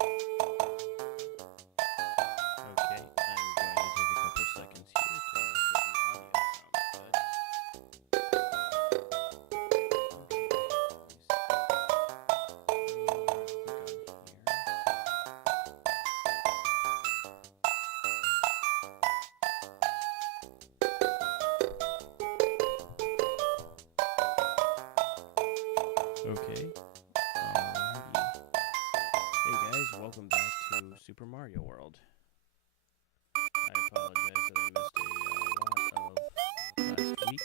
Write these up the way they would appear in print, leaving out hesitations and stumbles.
Okay, I'm going to take a couple seconds here to make sure the audio sounds good. Okay. Alrighty. Hey guys, welcome back to Super Mario World. I apologize that I missed a lot of last week,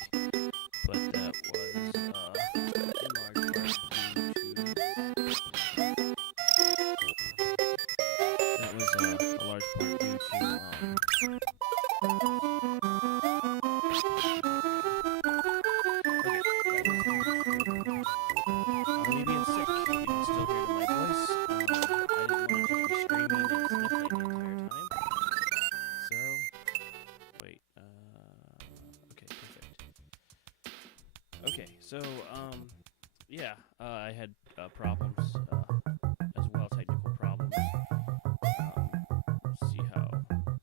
but that was in large part due to a large part due to me being sick. You can still hear my voice. I didn't want to just be screaming and sniffling the entire time. So, wait. Okay, perfect. Okay, so, yeah, I had problems as well, technical problems. Let's see how things go.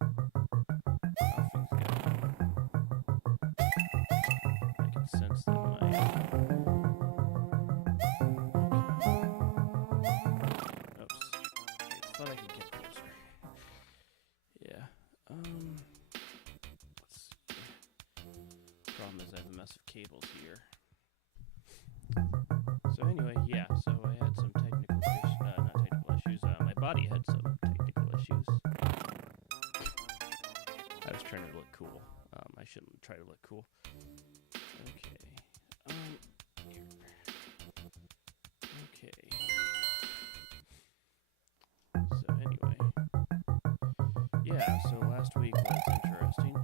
I can sense that my oops. I thought I could get closer. Yeah. Let's see. Problem is I have a mess of cables here. So anyway, yeah. So I had some technical issues. Not technical issues. My body had some technical issues. I was trying to look cool. I shouldn't try to look cool. Okay. Here. Okay. So anyway, yeah, so last week was interesting.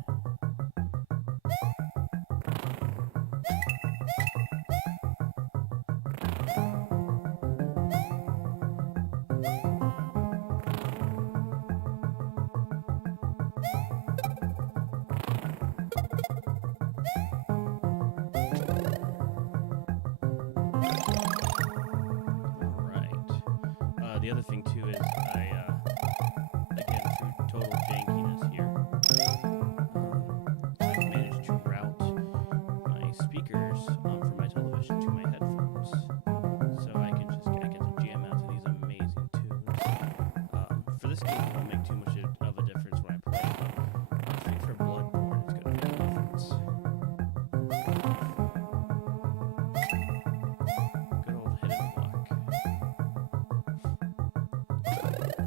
Alright. The other thing too is again, through total jankiness here, I've managed to route my speakers from my television to my headphones, so I get to jam out to these amazing tunes. For this game, it won't make too much of a difference when I play, but I think for Bloodborne, it's going to make a difference. Good old hidden block.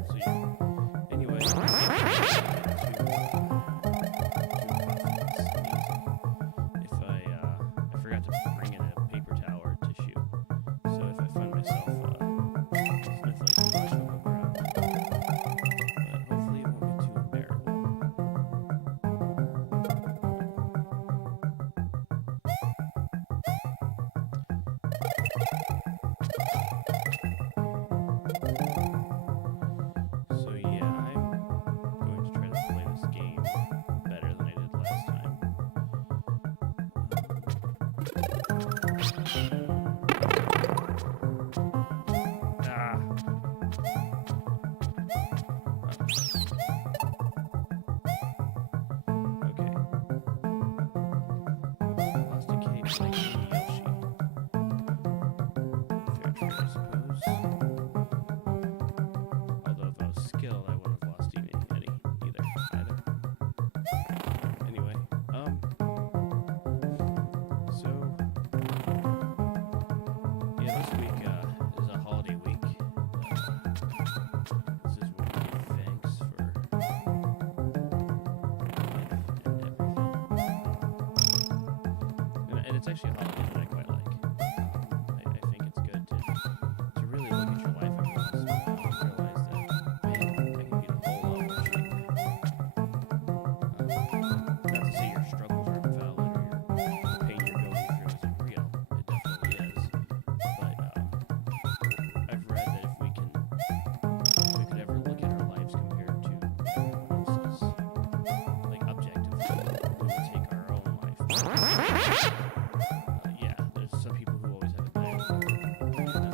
So yeah. Anyway, if I forgot to bring in a paper towel or tissue, so if I find myself sniffling too much, I'll go grab one. But hopefully it won't be too unbearable. So yeah, I'm going to try to play this game better than I did last time. Okay. Lost a cave like Yoshi. Fair trade, I suppose. Although if I was skilled, I wouldn't have lost any either. Anyway, so yeah, this week is a holiday week. This is when we give thanks for life and everything. And it's actually a holiday that I quite like. I think it's good to really look at your life every once in a while and realize that, man, I can be in a whole lot worse shape. Not to say your struggles are invalid or your pain you're going through isn't real. It definitely is. But I've read that if we could ever look at our lives compared to everyone else's, like objectively, we would take our own life. Yeah, there's some people who always have it better. That's for sure.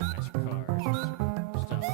Nicer cars, nicer stuff.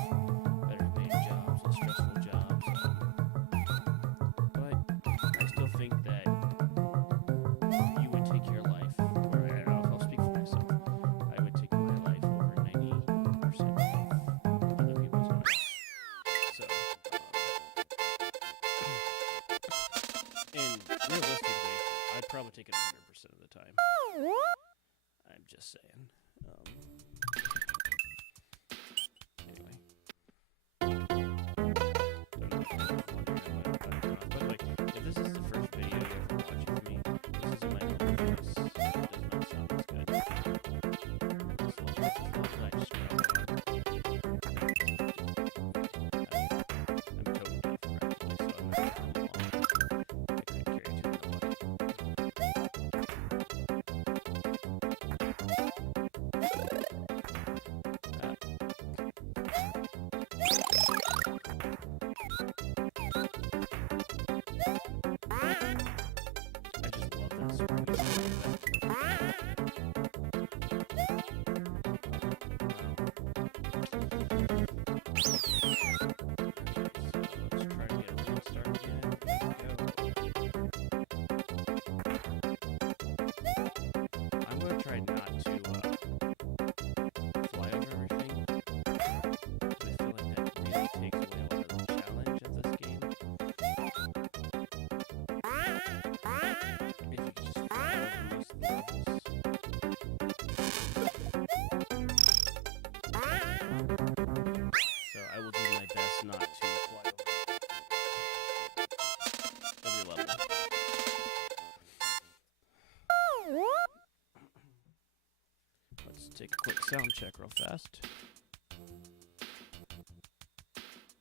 Take a quick sound check real fast.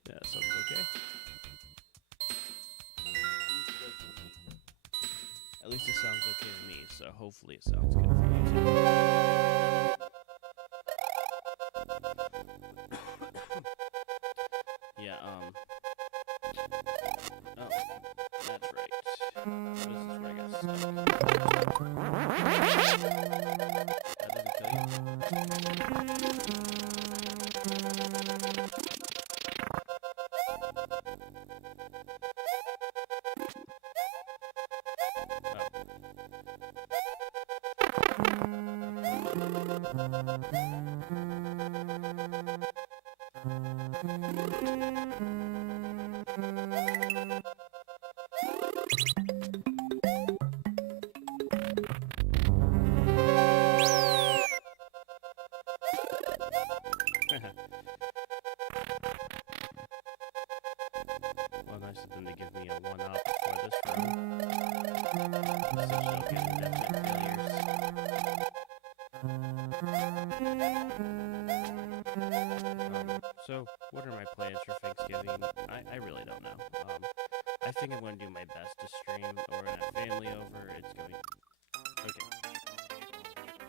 Yeah, sounds okay. At least it sounds okay to me, so hopefully it sounds good for you too. Yeah, oh, that's right. This is where I got stuck. That doesn't kill you? Well, nice of them to give me a 1-up for this room. Such no indefinite failures. So, what are my plans for Thanksgiving? I really don't know. I think I'm going to do my best to stream. We're going to have family over. It's going... Okay.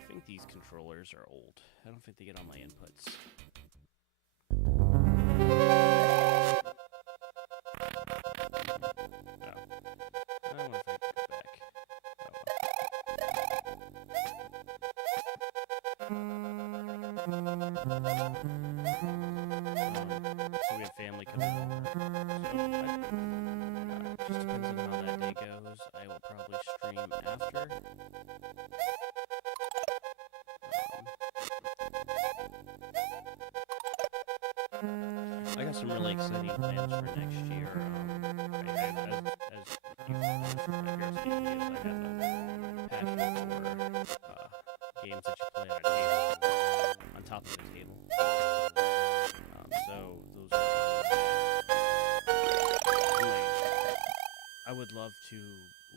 I think these controllers are old. I don't think they get all my inputs. I wonder if I can go back. So we have family coming over. So just depends on how that day goes. I will probably stream after. I got some really exciting plans for next year. As you've watched my Bears game videos, I have a passion for games that you play on a table, on top of a table. So those are I would love to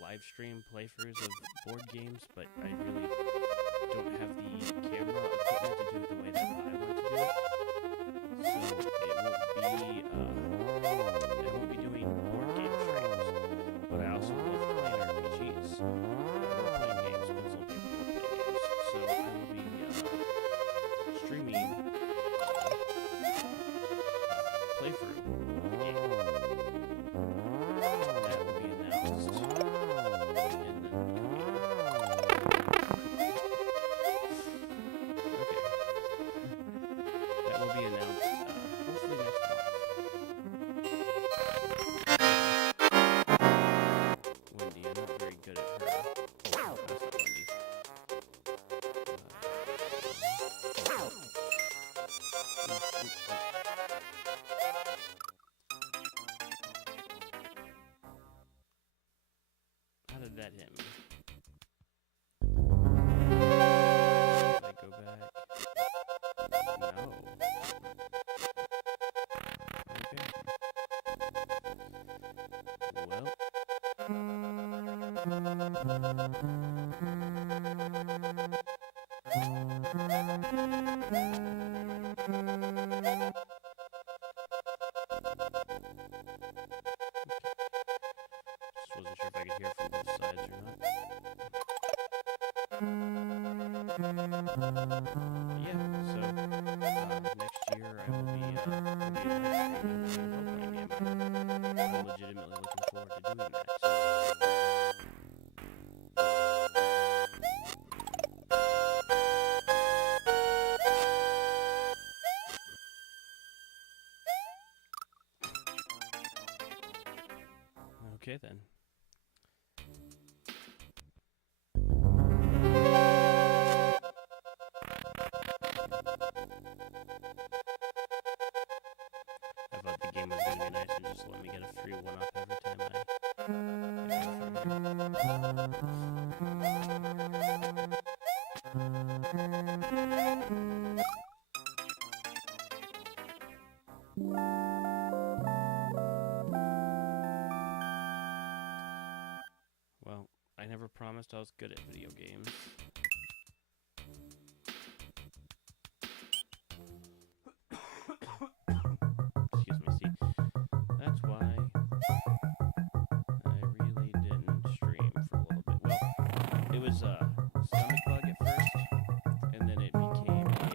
live stream playthroughs of board games, but I really don't have the camera equipment to do it the way that I want to do it. So I won't be doing board game streams, but I also love playing RPGs. Role-playing games, but some people role-playing games. So I will be streaming playthrough of the game. That will be announced in the coming... Okay. That will be announced hopefully next month. Wendy, I'm not very good at her. Oh, that's not Wendy. How did that hit me? Did I go back? No. Okay. Well. Just wasn't sure if I could hear from both sides or not. But yeah, so next year I will be role-playing game. I'm legitimately looking forward to doing that. Okay then. I thought the game was going to be nice and just let me get a free 1-up every time I Well, I never promised I was good at video games. it was a stomach bug at first, and then it became a.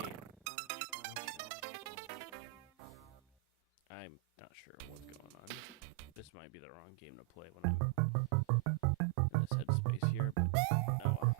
I'm not sure what's going on. This might be the wrong game to play when I'm in this headspace here, but oh well.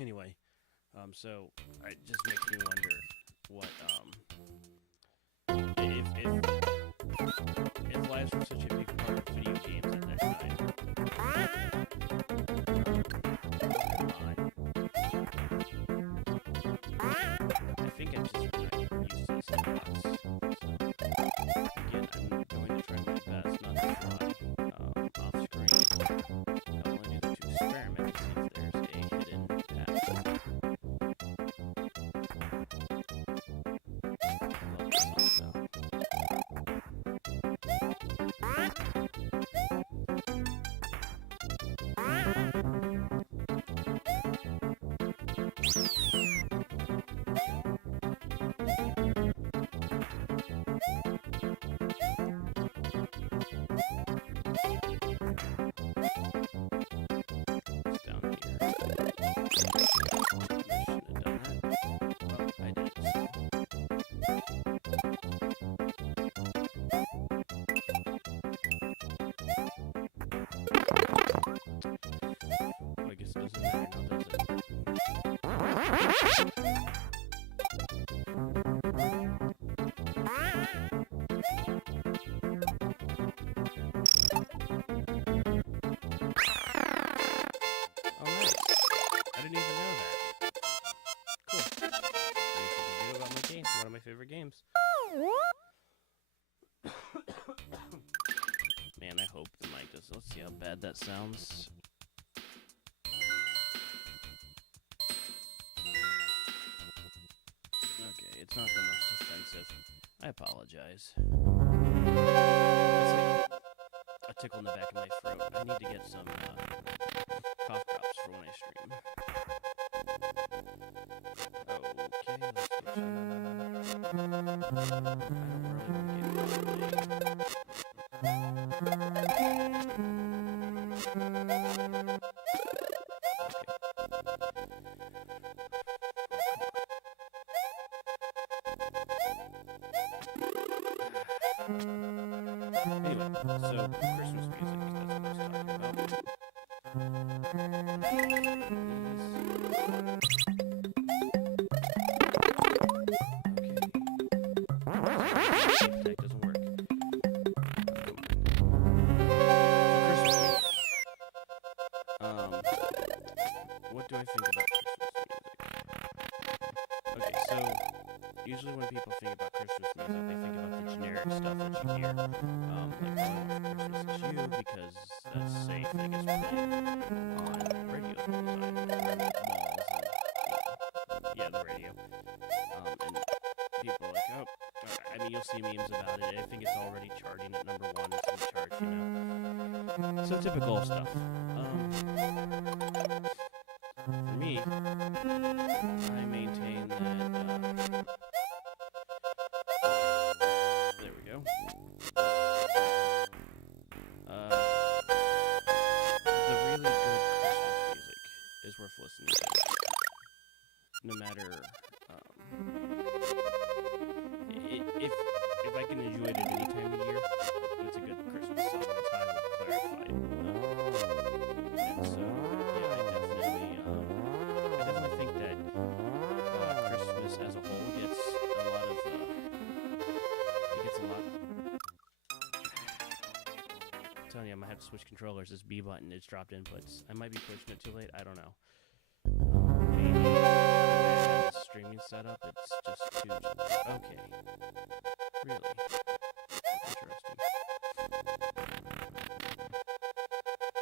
Anyway, so it just makes me wonder what if lives were such a big part of video games at that time. I think I'm just not used to this lots. Again, I'm going to try my best not to fly off screen. I wanted to experiment to see if there's a hidden path. Oh, nice. I didn't even know that. Cool. Video about my game. One of my favorite games. Man, I hope the mic does. Let's see how bad that sounds. Okay, it's not the most offensive. I apologize. It's like a tickle in the back of my throat. I need to get some cough drops for when I stream. Okay, let's switch it. I don't really want to get late. Anyway, so Christmas music, that's what I was talking about. That doesn't work. What do I think about Christmas music? Okay, so usually when people think about Christmas music, they think about the generic stuff that you hear. Like All I Want for Christmas Is You, because that's safe and it gets played on radios all the time, or malls, and yeah, the radio. And people are like, oh, I mean, you'll see memes about it. I think it's already charting at #1 in some charts, you know. So typical stuff. For me, I maintain that, there we go. The really good Christmas music is worth listening to. No matter, if I can enjoy it at any time of year, it's a good Christmas song. That's how I would clarify it. And so, yeah, I definitely think that Christmas as a whole gets a lot of, I'm telling you, I might have to switch controllers. This B button, it's dropped inputs. I might be pushing it too late. I don't know. Maybe the way I have the streaming set up, it's just too... Okay. Really? Interesting.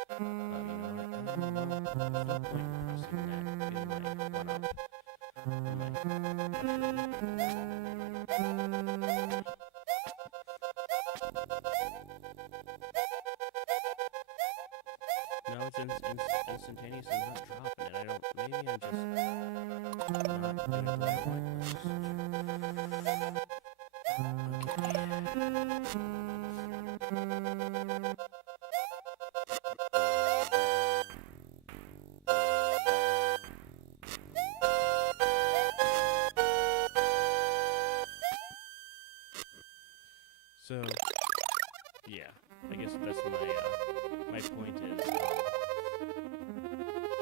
Oh, you know what? There's no point in pressing that. It might run up. No, it's instantaneous and not dropping it. I don't... Maybe I'm just not doing it the way I want. So, yeah, I guess that's my point is,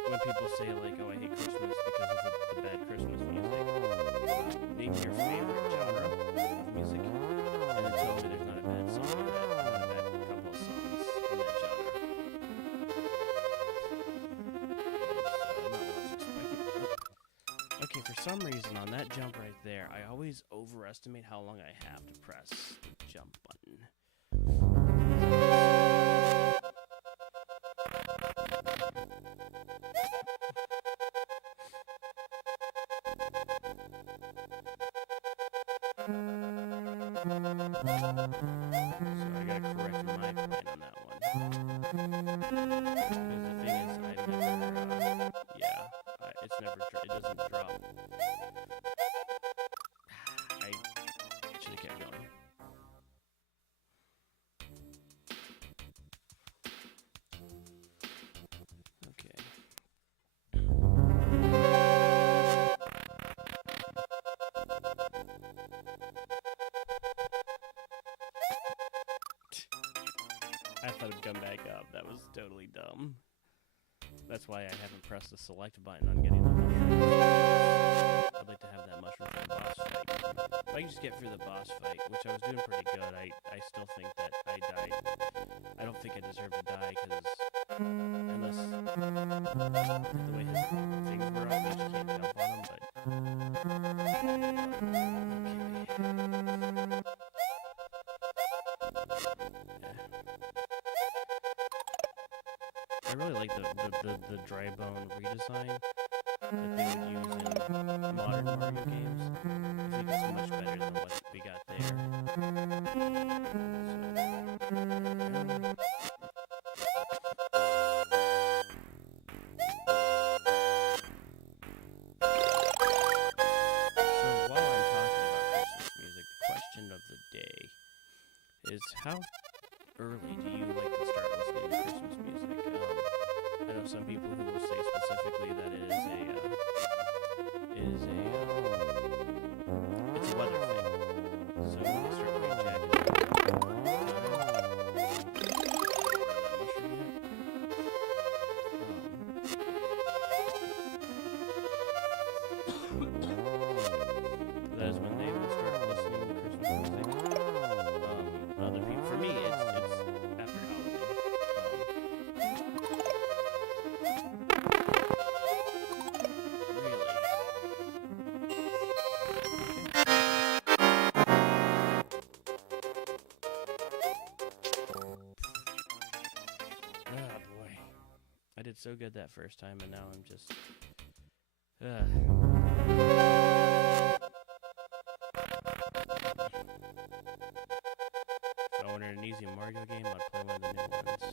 when people say, like, oh, I hate Christmas because of the bad Christmas music, name your favorite genre of music, and then tell me there's not a bad song in that, not a bad couple of songs in that genre. Okay, for some reason, on that jump right there, I always overestimate how long I have to press the jump button. So I gotta correct my plan on that one. Because the thing is, I've never, it's never, it doesn't drop. I should have kept going. Okay. I thought it'd come back up. That was totally dumb. That's why I haven't pressed the select button on getting the mushrooms. I can just get through the boss fight, which I was doing pretty good, I still think that I died. I don't think I deserve to die, because unless the way his things were up, you just can't jump on him, but... I really like the dry bone redesign that they would use in modern Mario games. I think it's much better than what we got there. So while I'm talking about Christmas music, the question of the day is, how early do you like to start listening to Christmas music? I know some people who will say specifically that it is it's a weather thing. So when you start playing Jack and that is when they will start listening to Christmas music. Other people, for me, it's after Halloween. Really? Ah, boy. I did so good that first time, and now I'm just... If I wanted an easy Mario game, I'd play one of the new ones.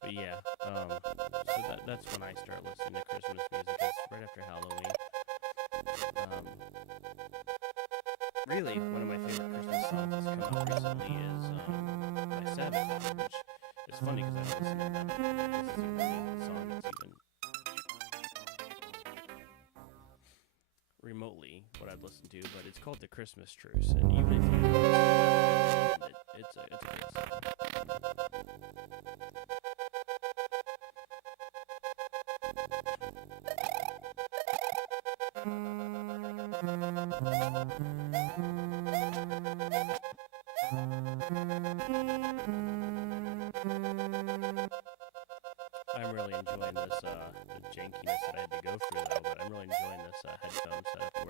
But yeah, so that's when I start listening to Christmas music. It's right after Halloween. Really, one of my favorite Christmas songs that's come out recently is by Sabbath, which is funny because I don't listen to that. This is even a song that's even remotely what I'd listen to, but it's called The Christmas Truce, and even if you don't listen to that, it's a great song. I'm really enjoying this, the jankiness that I had to go through though, but I'm really enjoying this headphone setup where I can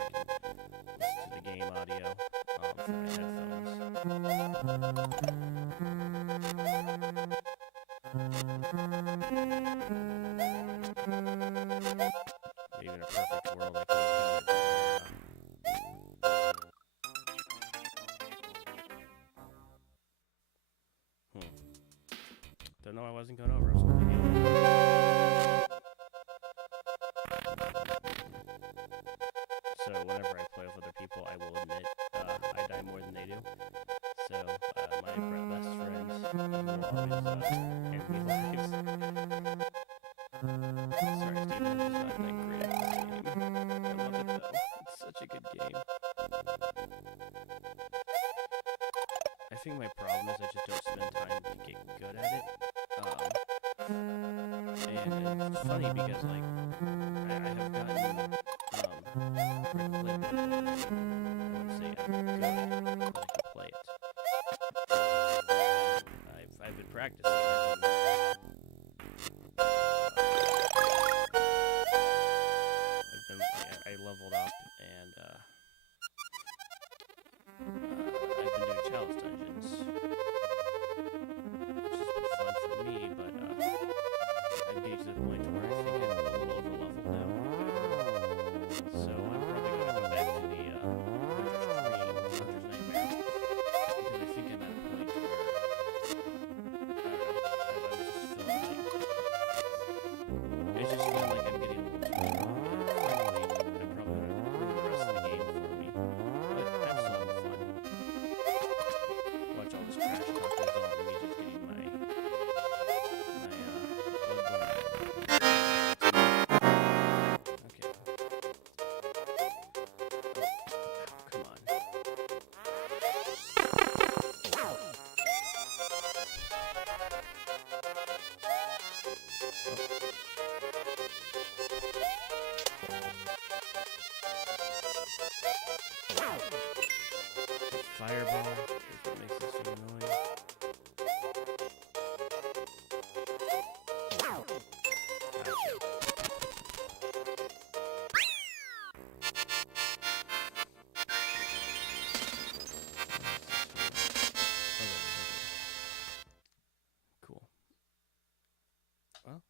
listen to the game audio through my headphones. Maybe in a perfect world I could have done it. Don't know I wasn't going over. I was completely over. So whenever I play with other people, I will admit I die more than they do. So my best friend will always end me lives. Sorry, Steven, I'm just not that great at this game. I love it though. It's such a good game. I think my problem is I just don't spend time to get good at it. And it's funny because, like, I have gotten, I can play Bloodborne. I wouldn't say I'm good, but I can play it. I've been practicing it. I leveled up, and, I've been doing challenge dungeons, which has been fun for me, but, I'm getting to the point where I think I'm a little over-leveled now. So I'm probably going to go back to the, Hunter's Nightmare, because I think I'm at a point where, I don't know, fireball is what makes this so annoying. Cool. Well.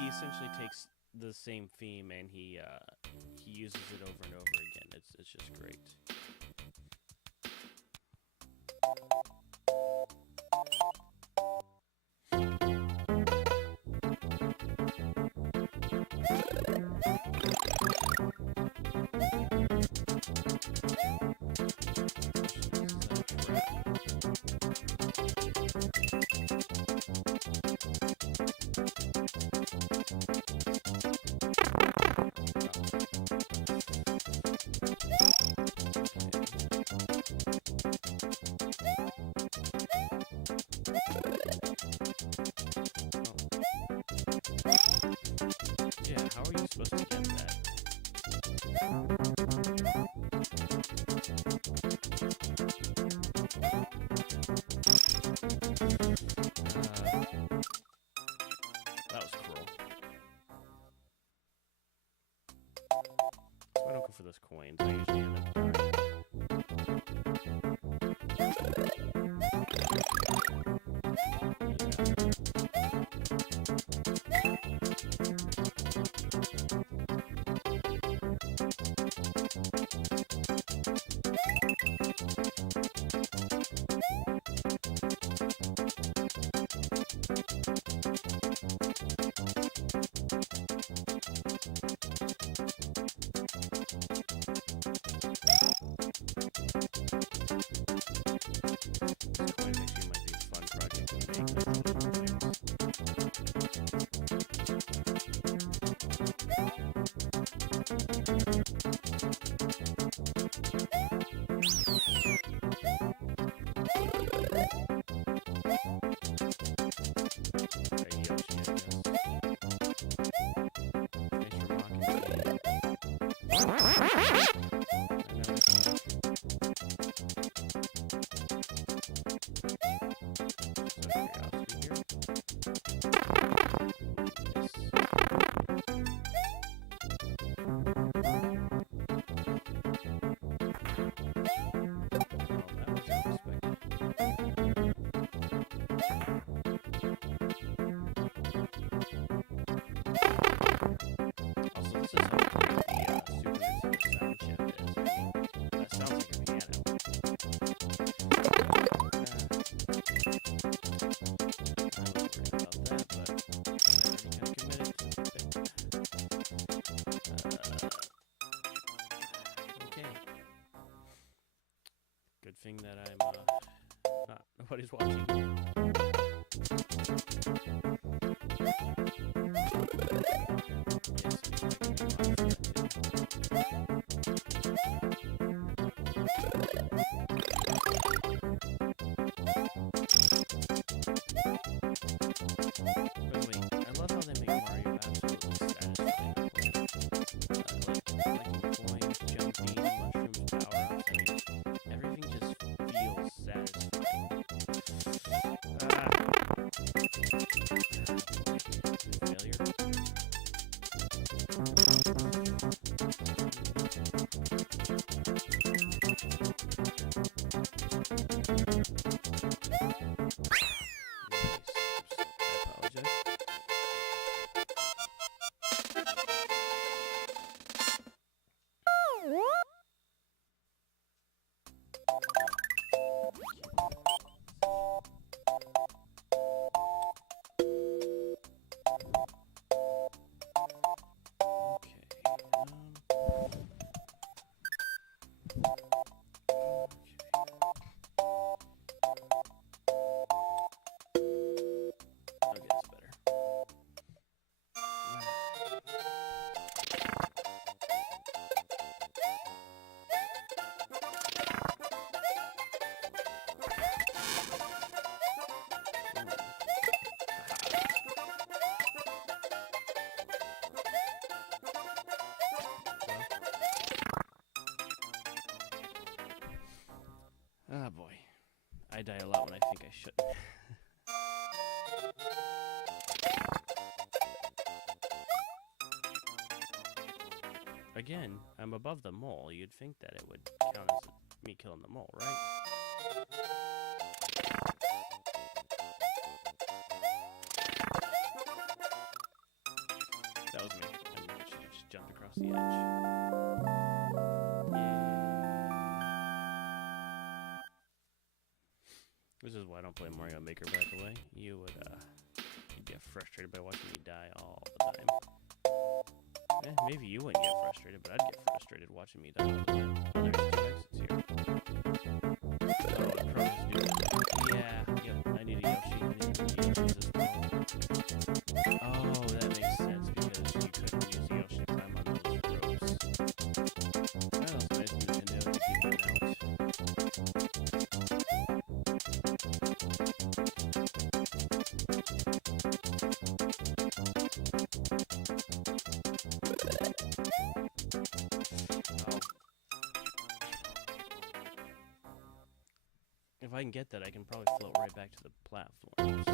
He essentially takes the same theme and he uses it over and over again. It's just great. Yeah, how are you supposed to get that? That was cruel. So I don't go for those coins. I usually end up dying. Good thing that I'm not nobody's watching. Feels I die a lot when I think I shouldn't. Again, I'm above the mole. You'd think that it would count as me killing the mole, right? That was me. I should have just jumped across the edge. Yeah. This is why I don't play Mario Maker, by the way. You would, you'd get frustrated by watching me die all the time. Maybe you wouldn't get frustrated, but I'd get frustrated watching me die all the time. Oh, there's 2 exits here. Oh, it probably has to do with... Yeah, yep, I need a Yoshi. I need a Yoshi as well. Oh, that makes sense, because you couldn't use Yoshi to climb on those ropes. That was nice of Nintendo to keep that out. If I can get that, I can probably float right back to the platforms.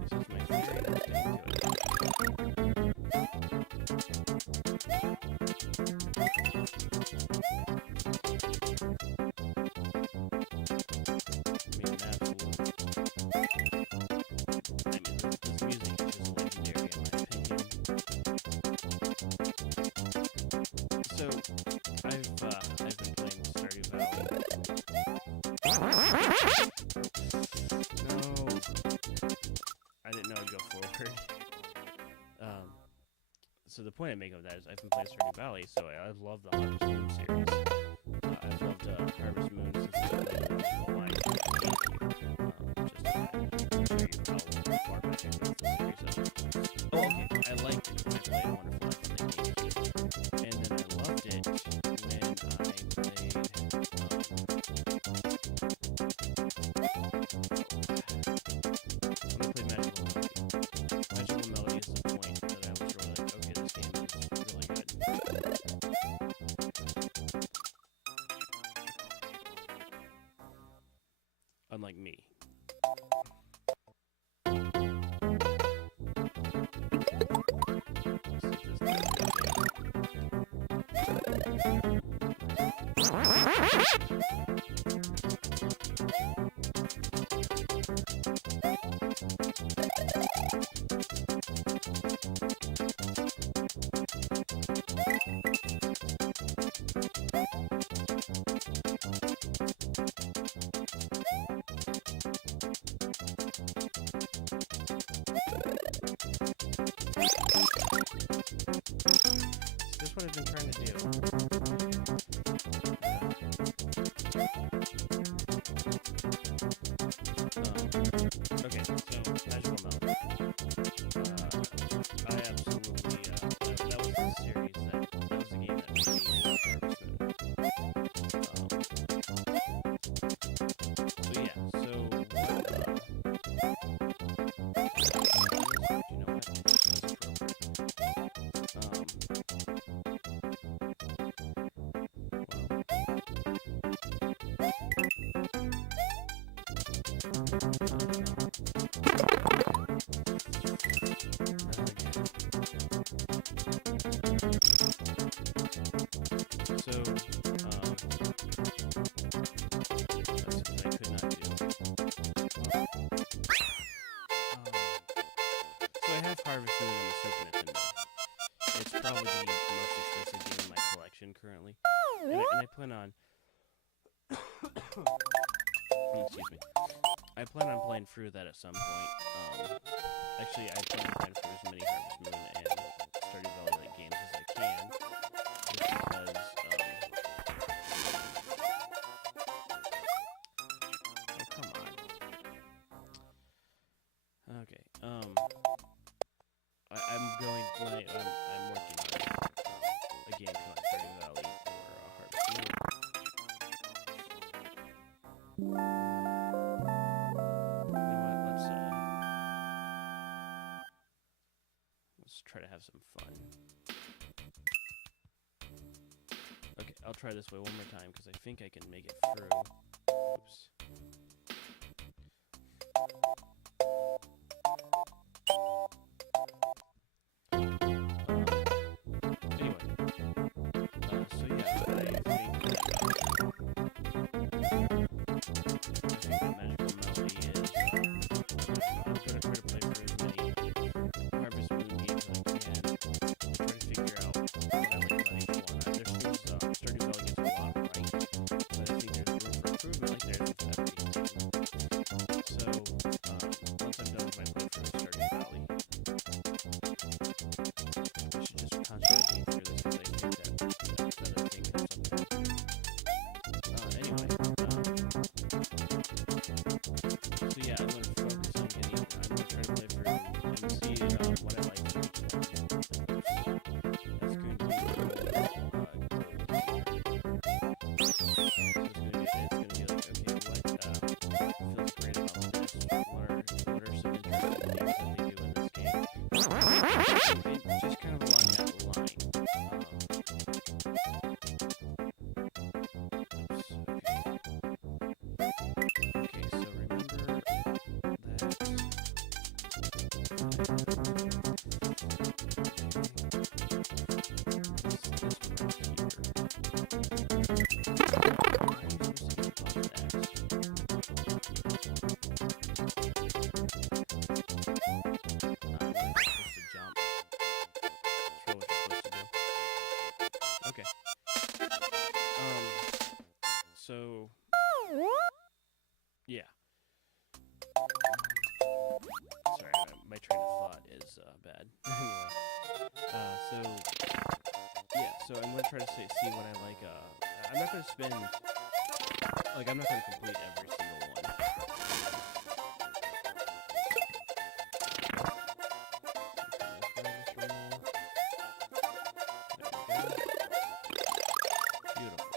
This is my theory. Let's get into it. I mean, absolutely. I mean, this music is just legendary in my opinion. So, I've been playing Stardew Valley. No, I didn't know I'd go forward. So the point I make of that is I've been playing Stardew Valley, so I love the Harvest Moon series. I've loved Harvest Moon since I played it on the line. Just to kind of show you how far back I go with the series. Oh, okay, I liked it when I played Wonderful Life on the GameCube. And then I loved it when I played, Magical Melody. Magical Melody is the point that I was really like, okay, this game is really good. Unlike me. That's what I've been trying to do. Okay, so Magical Melody. I absolutely, that was the series that was the game that made me love Harvest Moon. So yeah, so, you know what? Harvest Moon on the Super Nintendo. It's probably the most expensive game in my collection currently. And I plan on... excuse me. I plan on playing through that at some point. Actually, I plan on playing through as many Harvest Moon and Stardew Valley games as I can. Just because... oh, come on. Okay, I'm working on a game called Stardew Valley for Harvest Moon. You know what? Let's try to have some fun. Okay, I'll try try this way one more time because I think I can make it through. Oops. Anyway, so yeah, I think that magical melody is. I'm gonna try to play for as many Harvest Moon games as I can. Try to figure out what I like about each one. There's Stardew Valley gets a lot right, but I think there's room for improvement, like there is with every game. So once I'm done with my playthrough of Stardew Valley, I should just concentrate through this because I think that this other thing is something. Anyway, so yeah, I'm gonna focus on getting. I'm gonna try to play for MC and what I like from each one. That's going to be gold here. So it's gonna be like, okay, what feels great about this? What are some interesting things that they do in this game? And just kind of along that line. Oops, okay, so remember that Okay. So yeah. Sorry, my train of thought is bad. Anyway, so yeah, so I'm gonna try to see what I like. I'm not gonna spend I'm not gonna complete every single one. Beautiful.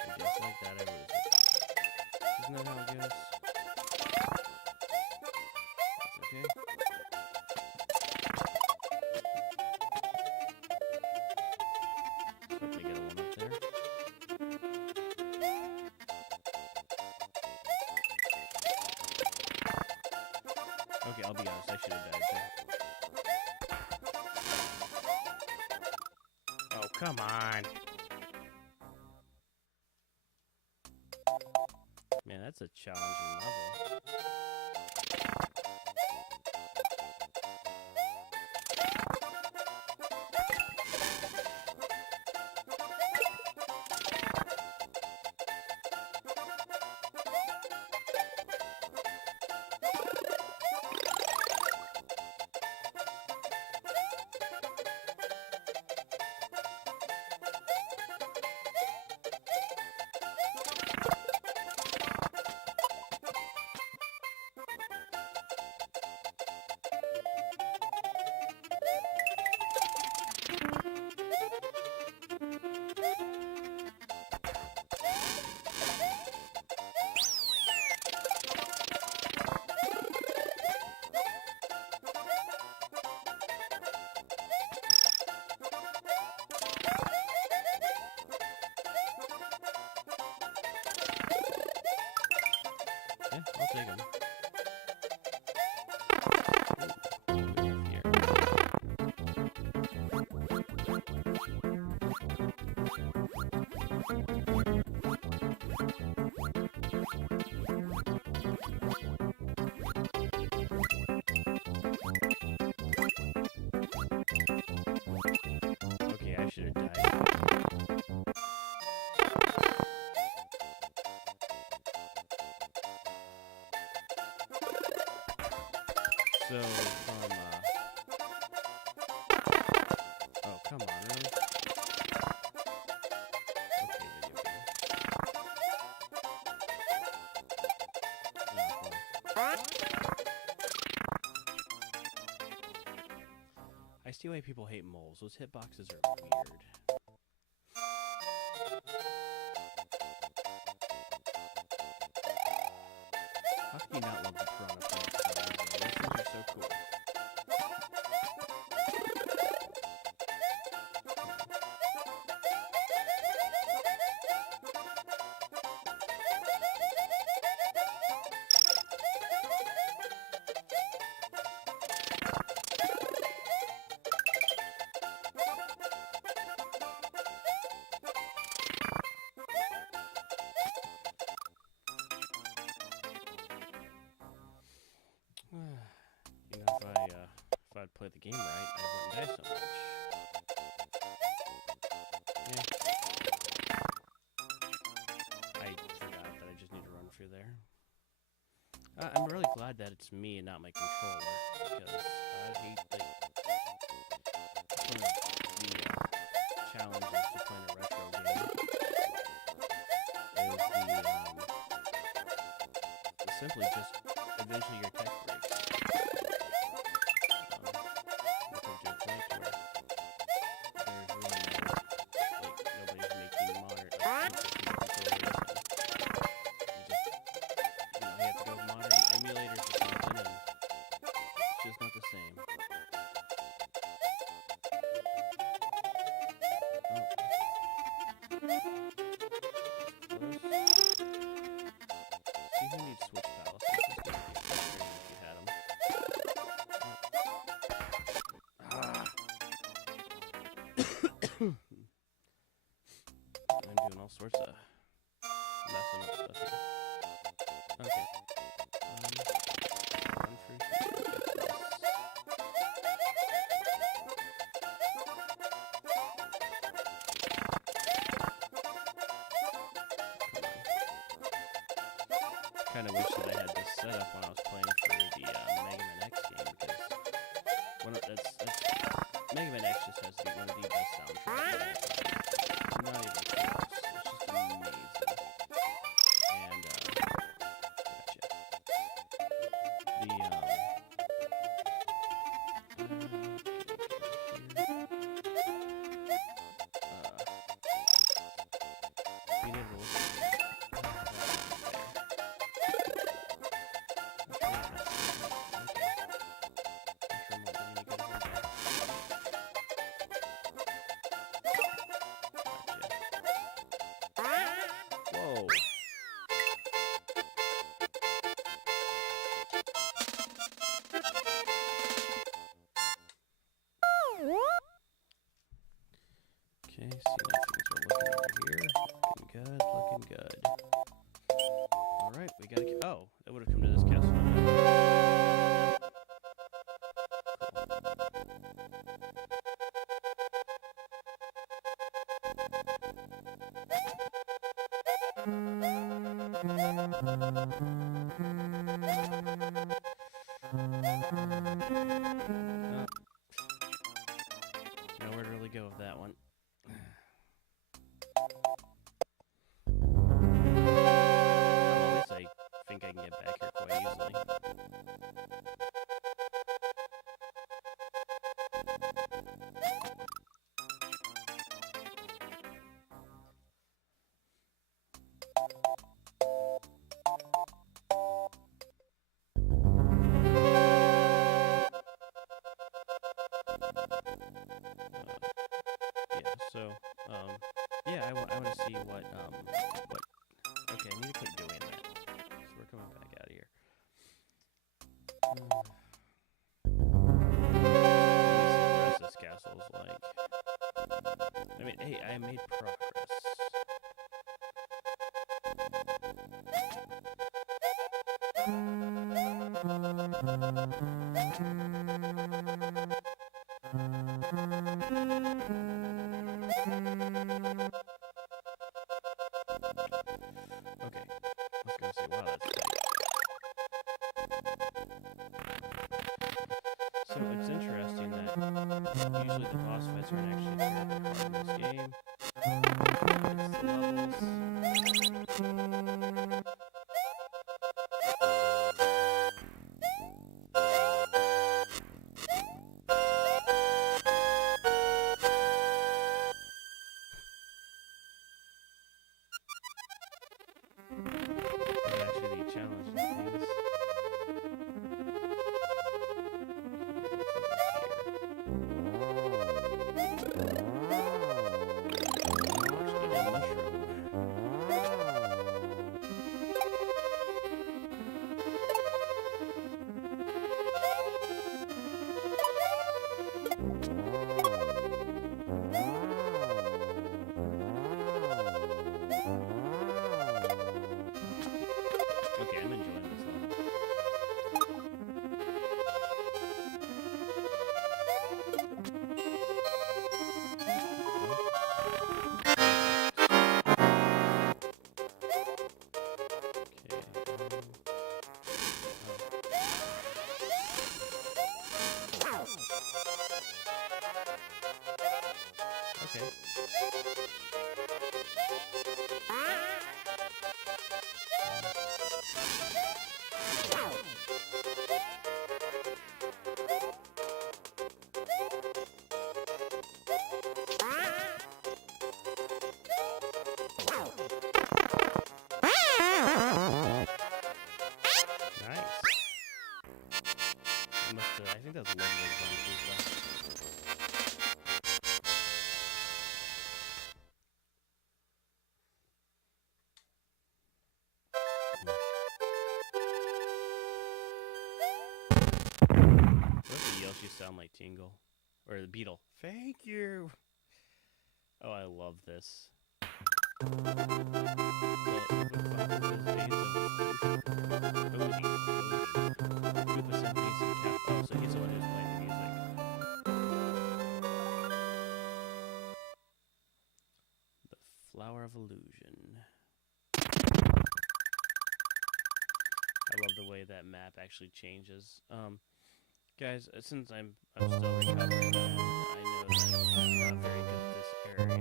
I guess like that I lose it. Isn't that how it goes? That's okay. Hope they get a one up there. Okay, I'll be honest, I should have died there. Oh, come on. Man, that's a challenging level. Yeah, I'll take them. Okay, I should have died. So, oh, come on, really? Okay, video game. I see why people hate moles. Those hitboxes are weird. How can you not love the piranha plants? Those things are so cool. play the game right, I wouldn't die so much. Yeah. I forgot that I just need to run through there. I'm really glad that it's me and not my controller, because I hate the challenges to playing a retro game is simply just eventually your tech breaks. You come to a point where there's really nobody's making modern controllers. You have to go modern emulators or something, and it's just not the same. See who needs switch palaces. This is gonna be frustrating if you had them. I'm doing all sorts of messing up stuff here. Okay. Run through here. Kind of wish that I had this set up when I was playing for the Mega Man X game, because Mega Man X just has to be one of the best soundtracks. It's not even close. It's just amazing. And gotcha. Being able to listen to Whoa. Okay, see how things are looking over here. Looking good, looking good. Alright, we gotta keep. Oh, that would have come to this castle. Nowhere to really go with that one. Well, at least I think I can get back here quite easily. Yeah, I want to see what, okay, I need to quit doing that, so we're coming back out of here. What this castle is like. I mean, hey, I made progress. Okay, I was gonna say, wow, that's tight. So it's interesting that usually the boss fights aren't actually terribly hard in this game. It's the levels. Actually, the challenging things. Okay. Nice. I think that's lovely bunches though. Does the Yoshi sound like Tingle? Or the Beetle? Thank you! Oh, I love this. Well, oh, so he's the one who's playing the music. The Flower of Illusion. I love the way that map actually changes. Guys, since I'm still recovering and I know that I'm not very good at this area,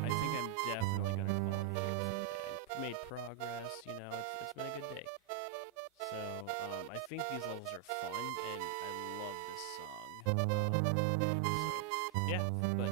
I think I'm definitely gonna call it here for the day. I made progress, you know, it's been a good day. So, I think these levels are fun, and I love this song. So, yeah, but